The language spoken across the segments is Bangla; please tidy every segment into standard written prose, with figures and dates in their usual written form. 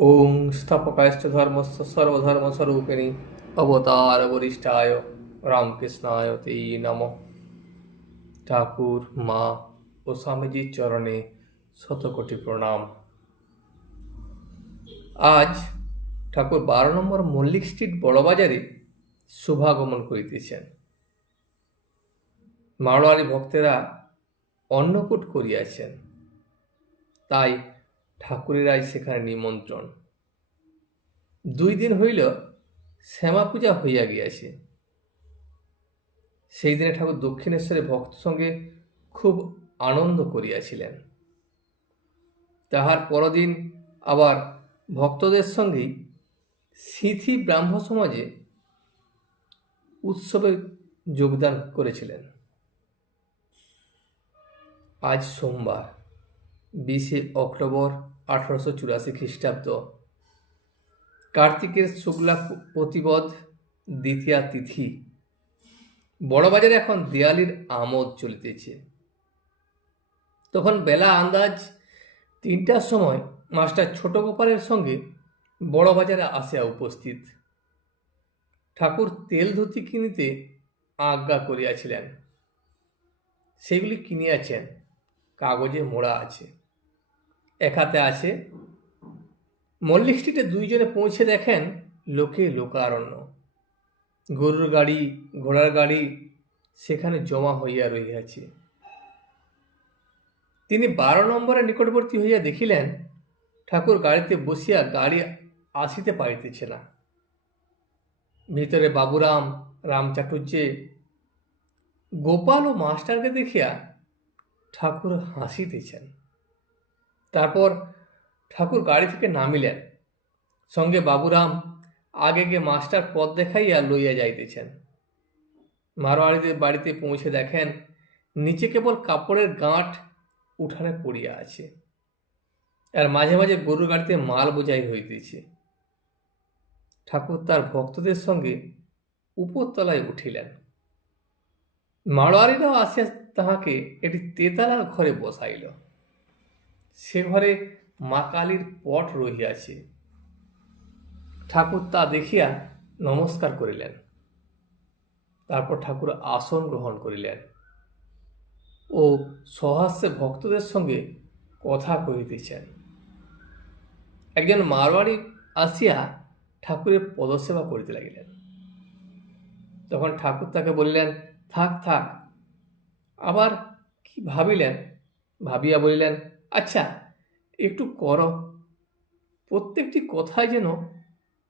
ওং স্থাপকায়শ্চ ধর্মস্য সর্বধর্মস্বরূপিণি অবতার বরিষ্ঠায় রামকৃষ্ণায় তে নমঃ। ঠাকুর, মা ও স্বামীজির চরণে শতকোটি প্রণাম। আজ ঠাকুর 12 নম্বর মল্লিক স্ট্রিট বড়বাজারে শুভাগমন করিতেছেন। মারোয়ারি ভক্তেরা অন্নকূট করিয়াছেন, তাই ঠাকুরের আজ সেখানে নিমন্ত্রণ। 2 দিন হইল শ্যামা পূজা হইয়া গিয়াছে। সেই দিনে ঠাকুর দক্ষিণেশ্বরে ভক্ত সঙ্গে খুব আনন্দ করিয়াছিলেন। তাহার পরদিন আবার ভক্তদের সঙ্গেই সিথি ব্রাহ্ম সমাজে উৎসবে যোগদান করেছিলেন। আজ সোমবার 20শে অক্টোবর 1884 খ্রিস্টাব্দ, কার্তিকের শুক্লা প্রতিপদ দ্বিতীয়া তিথি। বড়বাজারে এখন দেয়ালির আমোদ চলিতেছে। তখন বেলা আন্দাজ 3টার সময় মাস্টার ছোট গোপালের সঙ্গে বড়বাজারে আসিয়া উপস্থিত। ঠাকুর তেল ধুতি কিনিতে আজ্ঞা করিয়াছিলেন। সেগুলি কিনিয়াছেন, কাগজে মোড়া আছে, এক হাতে আছে। মল্লিক স্ট্রিটে 2 জনে পৌঁছে দেখেন লোকে লোকারণ্য। গরুর গাড়ি, ঘোড়ার গাড়ি সেখানে জমা হইয়া রহিয়াছে। তিনি 12 নম্বরের নিকটবর্তী হইয়া দেখিলেন ঠাকুর গাড়িতে বসিয়া গাড়ি আসিতে পারিতেছে না। ভিতরে বাবুরাম, রাম চাটুর্যে, গোপাল ও মাস্টারকে দেখিয়া ঠাকুর হাসিতেছেন। তারপর ঠাকুর গাড়ি থেকে নামিলেন, সঙ্গে বাবুরাম আগে গিয়ে মাস্টার পথ দেখাইয়া লইয়া যাইতেছেন। মারোয়ারিদের বাড়িতে পৌঁছে দেখেন নিচে কেবল কাপড়ের গাঁট উঠানে পড়িয়া আছে, আর মাঝে মাঝে গরুর গাড়িতে মাল বোঝাই হইতেছে। ঠাকুর তার ভক্তদের সঙ্গে উপরতলায় উঠিলেন। মারোয়ারিরাও আসিয়া তাহাকে একটি তেতালার ঘরে বসাইল। সে ঘরে মা কালীর পট রহিয়াছে। ঠাকুর তা দেখিয়া নমস্কার করিলেন। তারপর ঠাকুর আসন গ্রহণ করিলেন ও সহাস্যে ভক্তদের সঙ্গে কথা কহিতেছেন। একজন মারোয়ারি আসিয়া ঠাকুরের পদসেবা করিতে লাগিলেন। তখন ঠাকুর তাকে বলিলেন, থাক থাক। আবার কি ভাবিলেন, ভাবিয়া বলিলেন, আচ্ছা একটু করো। প্রত্যেকটি কথাই যেন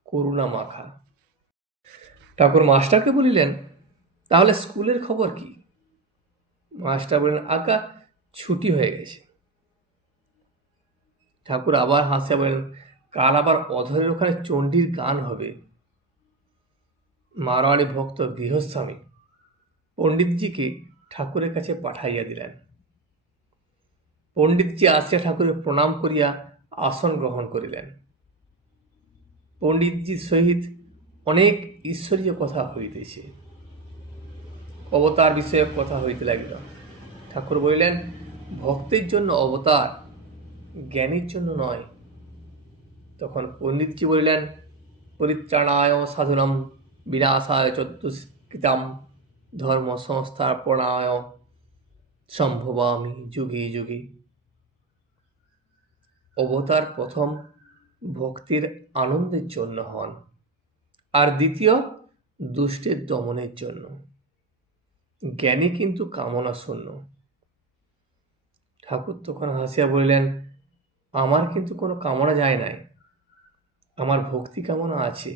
করুণা মাখা। ঠাকুর মাস্টারকে বলিলেন, তাহলে স্কুলের খবর কি? মাস্টার বললেন, আজ্ঞা ছুটি হয়ে গেছে। ঠাকুর আবার হাসিয়া বললেন, কাল আবার অধরের ওখানে চণ্ডীর গান হবে। মারোয়ারি ভক্ত গৃহস্বামী পণ্ডিতজিকে ঠাকুরের কাছে পাঠাইয়া দিলেন। পণ্ডিতজি আসিয়া ঠাকুরের প্রণাম করিয়া আসন গ্রহণ করিলেন। পণ্ডিতজির সহিত অনেক ঈশ্বরীয় কথা হইতেছে, অবতার বিষয়ে কথা হইতে লাগিল। ঠাকুর বলিলেন, ভক্তের জন্য অবতার, জ্ঞানীর জন্য নয়। তখন পণ্ডিতজি বলিলেন, পরিত্রাণায় সাধুনাম বিনাশায় চতুষ্কৃতাম ধর্ম সংস্থাপনায় সম্ভবামি যুগে যুগে। অবতার প্রথম ভক্তির আনন্দের জন্য হন, আর দ্বিতীয় দুষ্টের দমনের জন্য। জ্ঞানী কিন্তু কামনা শূন্য। ঠাকুর তখন হাসিয়া বলিলেন, আমার কিন্তু কোনো কামনা যায় নাই, আমার ভক্তি কামনা আছে।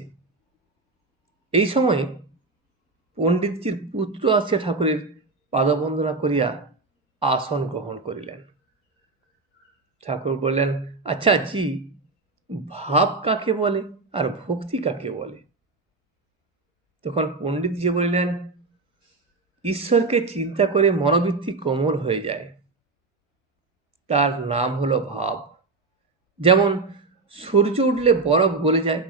এই সময় পণ্ডিতজির পুত্র আসিয়া ঠাকুরের পাদবন্দনা করিয়া আসন গ্রহণ করিলেন। ঠাকুর বললেন, আচ্ছা জি, ভাব কাকে বলে আর ভক্তি কাকে বলে? তখন পণ্ডিতজি বলিলেন, ঈশ্বরকে চিন্তা করে মনোবৃত্তি কোমল হয়ে যায়, তার নাম হলো ভাব। যেমন সূর্য উঠলে বরফ গলে যায়।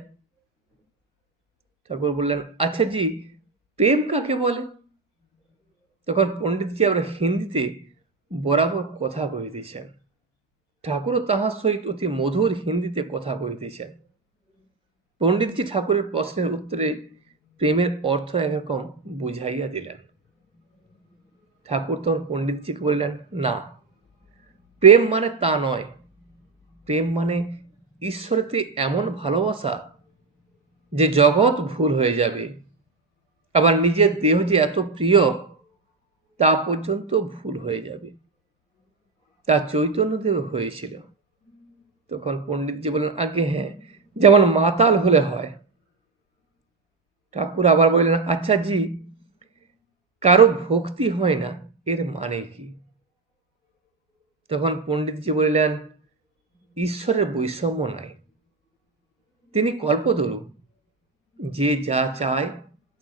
ঠাকুর বললেন, আচ্ছা জি, প্রেম কাকে বলে? তখন পণ্ডিতজি আবার হিন্দিতে বরাবর কথা কহিতেছেন। ঠাকুরও তাহার সহিত অতি মধুর হিন্দিতে কথা কহিতেছেন। পণ্ডিতজি ঠাকুরের প্রশ্নের উত্তরে প্রেমের অর্থ একরকম বুঝাইয়া দিলেন। ঠাকুর তখন পণ্ডিতজিকে বললেন, না, প্রেম মানে তা নয়। প্রেম মানে ঈশ্বরেতে এমন ভালোবাসা যে জগৎ ভুল হয়ে যাবে, আবার নিজের দেহ যে এত প্রিয় তা পর্যন্ত ভুল হয়ে যাবে। তা চৈতন্যদেব হয়েছিল। তখন পণ্ডিতজি বললেন, আগে হ্যাঁ, যেমন মাতাল হলে হয়। ঠাকুর আবার বললেন, আচ্ছা জি, কারো ভক্তি হয় না এর মানে কি? তখন পণ্ডিতজি বললেন, ঈশ্বরের বৈষম্য নাই, তিনি কল্পতরু, যে যা চায়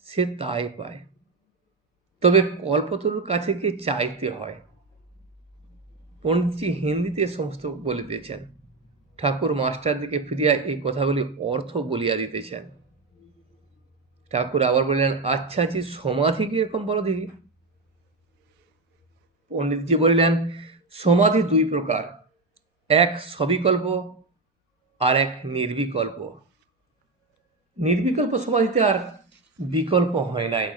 সে তাই পায়। তবে কল্পতরুর কাছে গিয়ে চাইতে হয়। পণ্ডিতজি হিন্দিতে সমস্ত বলিতেছেন। ঠাকুর মাস্টার দিকে ফিরিয়া এই কথাগুলি অর্থ বলিয়া দিতেছেন। ঠাকুর আবার বললেন, আচ্ছা জি, সমাধি কিরকম বলো দেখি। পণ্ডিতজি বলিলেন, সমাধি দুই প্রকার, এক সবিকল্প আর এক নির্বিকল্প। নির্বিকল্প সমাধিতে আর বিকল্প হয় নাই।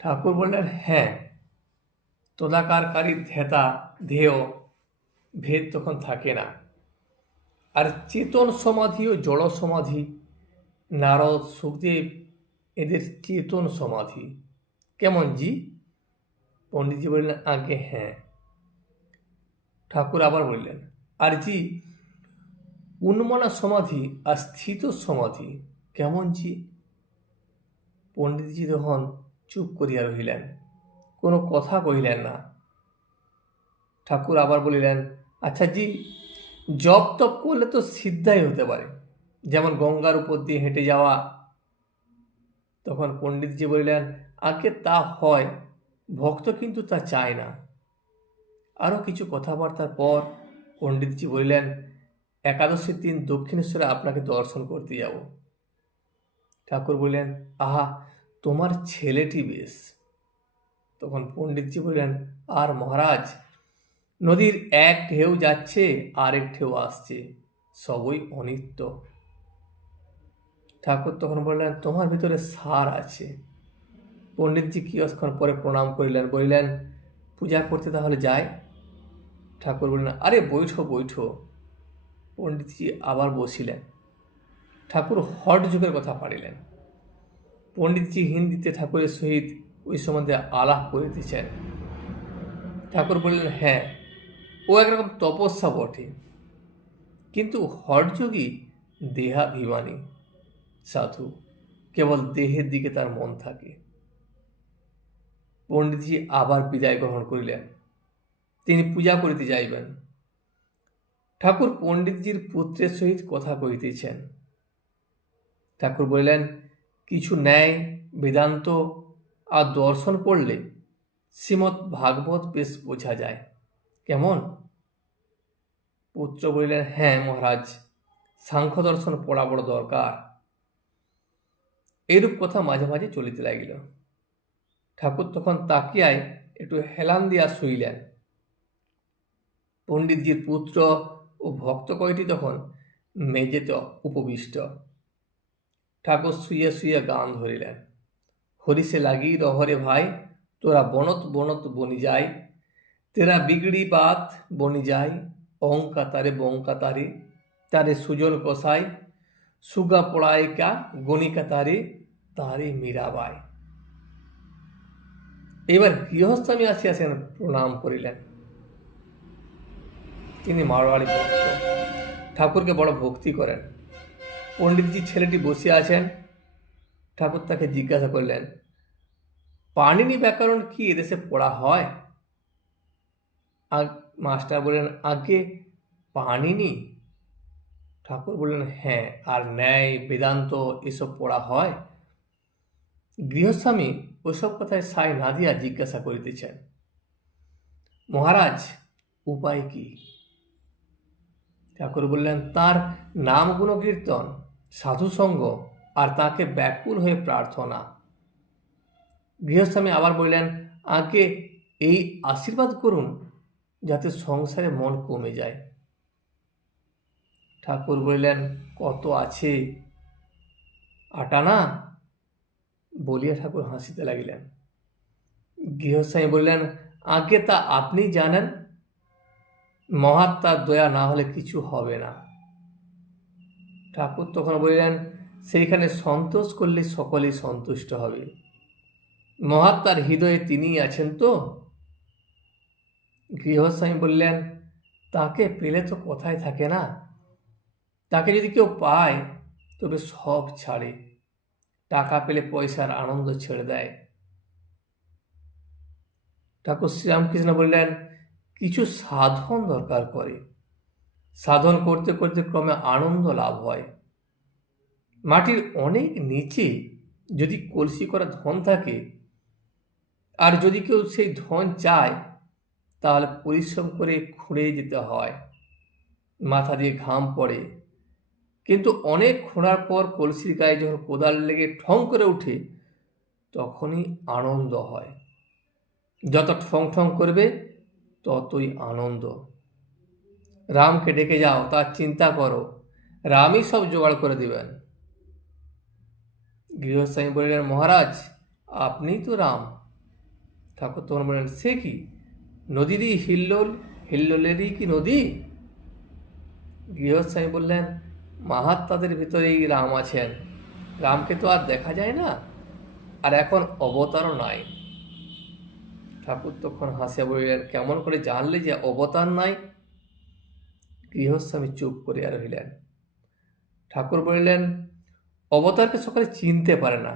ঠাকুর বললেন, হ্যাঁ, তদাকারকারী ধ্যাতা ধ্যেয় ভেদ তখন থাকে না। আর চেতন সমাধি ও জড় সমাধি, নারদ, সুখদেব এদের চেতন সমাধি। কেমন জি? পণ্ডিতজি বললেন, আগে হ্যাঁ। ঠাকুর আবার বললেন, আর জি, উন্মনা সমাধি আর স্থিত সমাধি কেমন জি? পণ্ডিতজি তখন চুপ করিয়া রহিলেন, কোনো কথা কহিলেন না। ঠাকুর আবার বলিলেন, আচ্ছা জি, জপ তপ করলে তো সিদ্ধাই হতে পারে, যেমন গঙ্গার উপর দিয়ে হেঁটে যাওয়া। তখন পণ্ডিতজি বলিলেন, আগে তা হয়, ভক্ত কিন্তু তা চায় না। আরও কিছু কথাবার্তার পর পণ্ডিতজি বলিলেন, একাদশীর দিন দক্ষিণেশ্বরে আপনাকে দর্শন করতে যাব। ঠাকুর বললেন, আহা, তোমার ছেলেটি বেশ। তখন পণ্ডিতজি বললেন, আর মহারাজ, নদীর এক ঢেউ যাচ্ছে আর এক ঢেউ আসছে, সবই অনিত্য। ঠাকুর তখন বললেন, তোমার ভিতরে সার আছে। পণ্ডিতজি কিছুক্ষণ পরে প্রণাম করিলেন, বললেন, পূজা করতে তাহলে যাই? ঠাকুর বললেন, আরে বৈঠো বৈঠো। পণ্ডিতজি আবার বসিলেন। ঠাকুর হট যুগের কথা পাড়িলেন। পণ্ডিতজি হিন্দিতে ঠাকুরের সহিত ওই সম্বন্ধে আলাপ করিতেছেন। ঠাকুর বললেন, হ্যাঁ, ও একরকম তপস্যা বটে, কিন্তু হঠযোগী দেহাভিমানী সাধু, কেবল দেহের দিকে তার মন থাকে। পণ্ডিতজি আবার বিদায় গ্রহণ করিলেন। তিনি পূজা করিতে যাইবেন। ঠাকুর পণ্ডিতজির পুত্রের সহিত কথা কহিতেছেন। ঠাকুর বললেন, কিছু ন্যায়, বেদান্ত আর দর্শন পড়লে শ্রীমৎ ভাগবত বেশ বোঝা যায়। কেমন? পুত্র বলিলেন, হ্যাঁ মহারাজ, সাংখ্য দর্শন পড়া বড় দরকার। এইরূপ কথা মাঝে মাঝে চলিতে লাগিল। ঠাকুর তখন তাকিয়ায় একটু হেলান দিয়া শুইলেন। পণ্ডিতজির পুত্র ও ভক্ত কয়টি তখন মেঝেতে উপবিষ্ট। ঠাকুর শুইয়া শুইয়া গান ধরিলেন, হরিষে লাগি রহরে ভাই, তোরা বনত বনত বনি যায়, তেরা বিগড়ি বাত বনি যায়, অহংকা তারে বঙ্কা তারে, তারে সুজন কষাই, সুগা পড়ায় কা গণিকা তারে, তারে মীরাবাই। এবার গৃহস্বামী আসিয়াছেন, প্রণাম করিলেন। তিনি মারোয়াড়ি ভক্ত, ঠাকুরকে বড় ভক্তি করেন। পণ্ডিতজি ছেলেটি বসিয়া আছেন। ঠাকুর তাকে জিজ্ঞাসা করলেন, পাণিনি ব্যাকরণ কি এদেশে পড়া হয়? মাস্টার বললেন, আগে পাণিনি? ঠাকুর বললেন, হ্যাঁ, আর ন্যায়, বেদান্ত এসব পড়া হয়। গৃহস্বামী ওসব কথায় সায় না দিয়া জিজ্ঞাসা করিতেছেন, মহারাজ, উপায় কি? ঠাকুর বললেন, তার নাম গুণকীর্তন, সাধুসঙ্গ আর তাকে ব্যাকুল হয়ে প্রার্থনা। গৃহস্বামী আবার বললেন, আগে এই আশীর্বাদ করুন যাতে সংসারে মন কমে যায়। ঠাকুর বললেন, কত আছে, 8 আনা? বলিয়া ঠাকুর হাসিতে লাগিলেন। গৃহস্বামী বললেন, আগে তা আপনি জানেন, মহাত্মার দয়া না হলে কিছু হবে না। ঠাকুর তখন বললেন, সেইখানে সন্তোষ করলে সকলেই সন্তুষ্ট হবে। মহাত্মার হৃদয়ে তিনিই আছেন তো? গৃহস্বামী বললেন, তাকে পেলে তো কথাই থাকে না। তাকে যদি কেউ পায় তবে সব ছাড়ে। টাকা পেলে পয়সার আনন্দ ছেড়ে দেয়। ঠাকুর শ্রীরামকৃষ্ণ বললেন, কিছু সাধন দরকার করে। সাধন করতে করতে ক্রমে আনন্দ লাভ হয়। মাটির অনেক নিচে যদি কলসি করা ধন থাকে, আর যদি কেউ সেই ধন চায়, তাহলে পরিশ্রম করে খুঁড়ে যেতে হয়, মাথা দিয়ে ঘাম পড়ে। কিন্তু অনেক খোঁড়ার পর কলসির গায়ে যখন কোদাল লেগে ঠং করে উঠে, তখনই আনন্দ হয়। যত ঠং ঠং করবে ততই আনন্দ। রামকে ডেকে যাও, তার চিন্তা করো, রামই সব জোগাড় করে দিবেন। গৃহস্বামী বললেন, মহারাজ আপনিই তো রাম। ঠাকুর তখন বললেন, সে কি, নদীরই হিল্লোল, হিল্লোলেরই কি নদী? গৃহস্বামী বললেন, মাহাত্মাদের ভিতরেই রাম আছেন। রামকে তো আর দেখা যায় না, আর এখন অবতারও নাই। ঠাকুর তখন হাসিয়া বলিলেন, কেমন করে জানলে যে অবতার নাই? গৃহস্বামী চুপ করিয়া রহিলেন। ঠাকুর বলিলেন, অবতারকে সকলে চিনতে পারে না।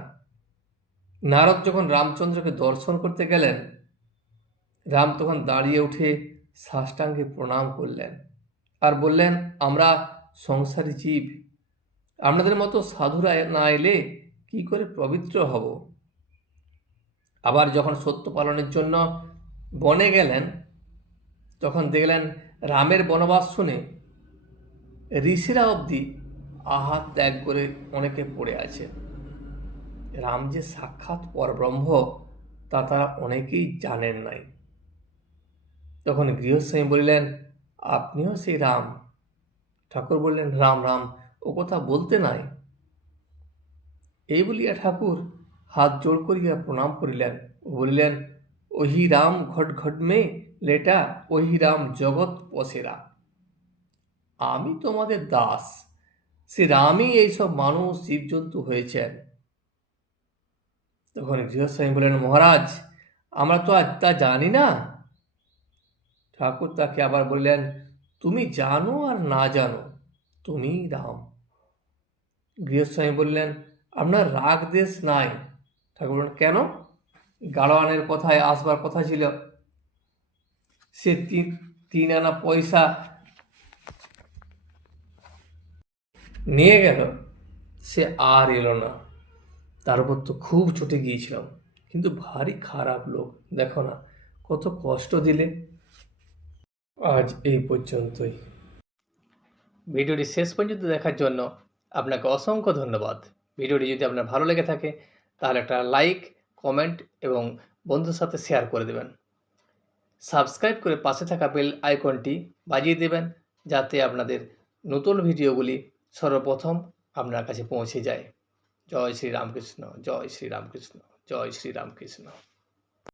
নারদ যখন রামচন্দ্রকে দর্শন করতে গেলেন, রাম তখন দাঁড়িয়ে উঠে সাষ্টাঙ্গে প্রণাম করলেন আর বললেন, আমরা সংসারী জীব, আপনাদের মতো সাধুরা না এলে কি করে পবিত্র হব? আবার যখন সত্য পালনের জন্য বনে গেলেন, তখন দেখলেন রামের বনবাস শুনে ঋষিরা অবধি আহার ত্যাগ করে অনেকে পড়ে আছে। রাম যে সাক্ষাৎ পরব্রহ্ম তা তারা অনেকেই জানেন নাই। তখন গৃহস্বামী বললেন, আপনিও সেই রাম? ঠাকুর বললেন, রাম রাম ও কথা বলতে নাই। এই বলিয়া ঠাকুর হাত জোড় করিয়া প্রণাম করিলেন ও বলিলেন, ওহি রাম ঘট ঘট মে লেটা, ওহি রাম জগৎ পসেরা। আমি তোমাদের দাস, সে রামই এইসব মানুষ জীবজন্তু হয়েছেন। তখন গৃহস্বামী বললেন, মহারাজ আমরা তো আজ তা জানি না। ঠাকুর তাকে আবার বললেন, তুমি জানো আর না জানো, তুমিই রাম। গৃহস্বামী বললেন, আপনার রাগ দেশ নাই? ঠাকুর বললেন, কেন? গাড়োয়ানের কথায় আসবার কথা ছিল, সে 3 আনা পয়সা নিয়ে গেল, সে আর এলো না। তার উপর তো খুব চটে গিয়েছিলাম, কিন্তু ভারী খারাপ লোক, দেখো না কত কষ্ট দিলে। আজ এই পর্যন্তই। ভিডিওটি শেষ পর্যন্ত দেখার জন্য আপনাকে অসংখ্য ধন্যবাদ। ভিডিওটি যদি আপনার ভালো লেগে থাকে তাহলে একটা লাইক, কমেন্ট এবং বন্ধুর সাথে শেয়ার করে দেবেন। সাবস্ক্রাইব করে পাশে থাকা বেল আইকনটি বাজিয়ে দেবেন, যাতে আপনাদের নতুন ভিডিওগুলি সর্বপ্রথম আপনার কাছে পৌঁছে যায়। জয় শ্রী রামকৃষ্ণ, জয় শ্রী রামকৃষ্ণ, জয় শ্রী রামকৃষ্ণ।